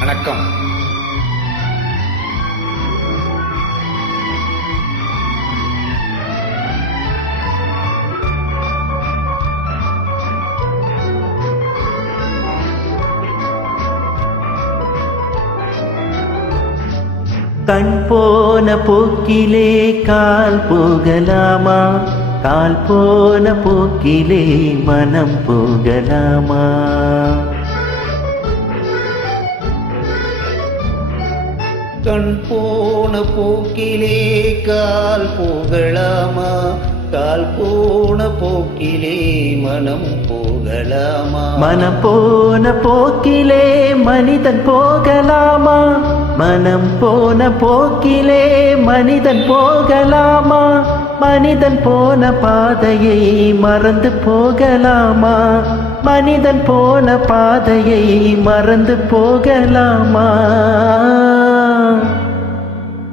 வணக்கம். கண் போன போக்கிலே கால் போகலாமா? கால் போன போக்கிலே மனம் போகலாமா? கண் போன போக்கிலே கால் போகலாமா? கால் போன போக்கிலே மனம் போகலாமா? மனம் போன போக்கிலே மனிதன் போகலாமா? மனம் போன போக்கிலே மனிதன் போகலாமா? மனிதன் போன பாதையை மறந்து போகலாமா? மனிதன் போன பாதையை மறந்து போகலாமா?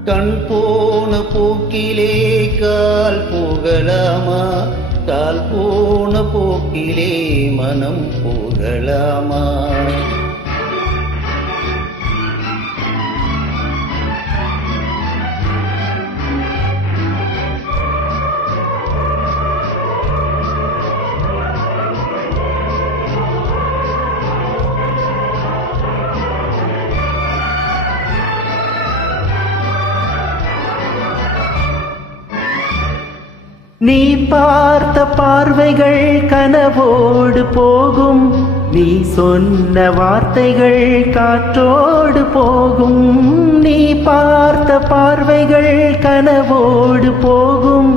கண் போன போக்கிலே கால் போகலாமா? கால் போன போக்கிலே மனம் போகலாமா? நீ பார்த்த பார்வைகள் கனவோடு போகும், நீ சொன்ன வார்த்தைகள் காற்றோடு போகும். நீ பார்த்த பார்வைகள் கனவோடு போகும்,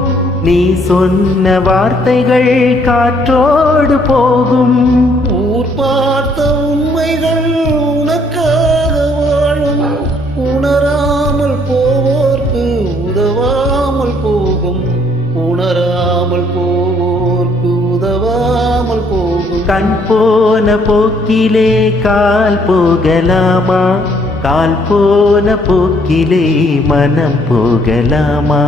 நீ சொன்ன வார்த்தைகள் காற்றோடு போகும். ஊர் பார்த்த உண்மைகள் உனக்காக வாழும், உணராமல் போவோர்க்கு உதவாமல் போகும், உணராமல் போவோர்க்கு உதவாமல் போகும். கண் போன போக்கிலே கால் போகலாமா? கால் போன போக்கிலே மனம் போகலாமா?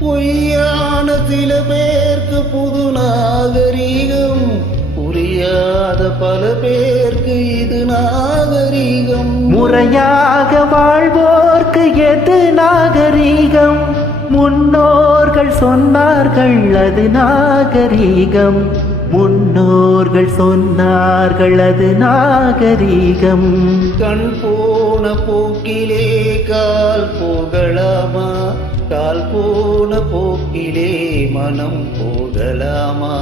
பொய்யான சில பேருக்கு புது நாகரீகம், புரியாத பல பேருக்கு இது நாகரீகம். முறையாக வாழ்வோர்க்கு எது நாகரீகம்? முன்னோர்கள் சொன்னார்கள் அது நாகரீகம், முன்னோர்கள் சொன்னார்கள் அது நாகரீகம். கண் போன போக்கிலே கால் போகலாமா? கால் போன போக்கிலே மனம் போகலாமா?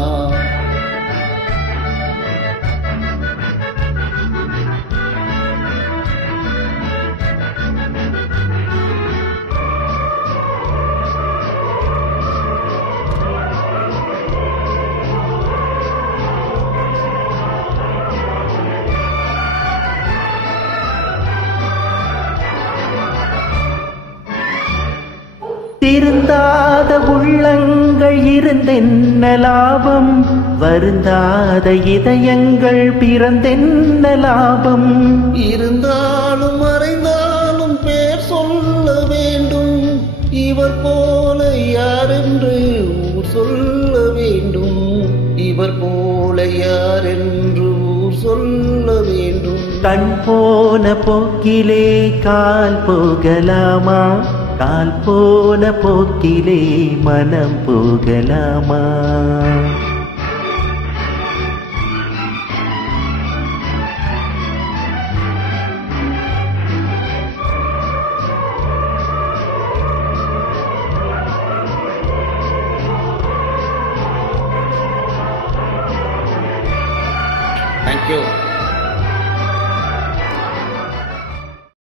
திருந்தாத உள்ளங்கள் இருந்தென்ன லாபம்? வருந்தாத இதயங்கள் பிறந்தென்ன லாபம்? இருந்தாலும் மறைந்தாலும் பேர் சொல்ல வேண்டும், இவர் போல யாரென்று ஊர் சொல்ல வேண்டும், இவர் போல யாரென்று ஊர் சொல்ல வேண்டும். கண் போன போக்கிலே கால் போகலாமா? கால் போன போக்கிலே மனம் போகலாமா?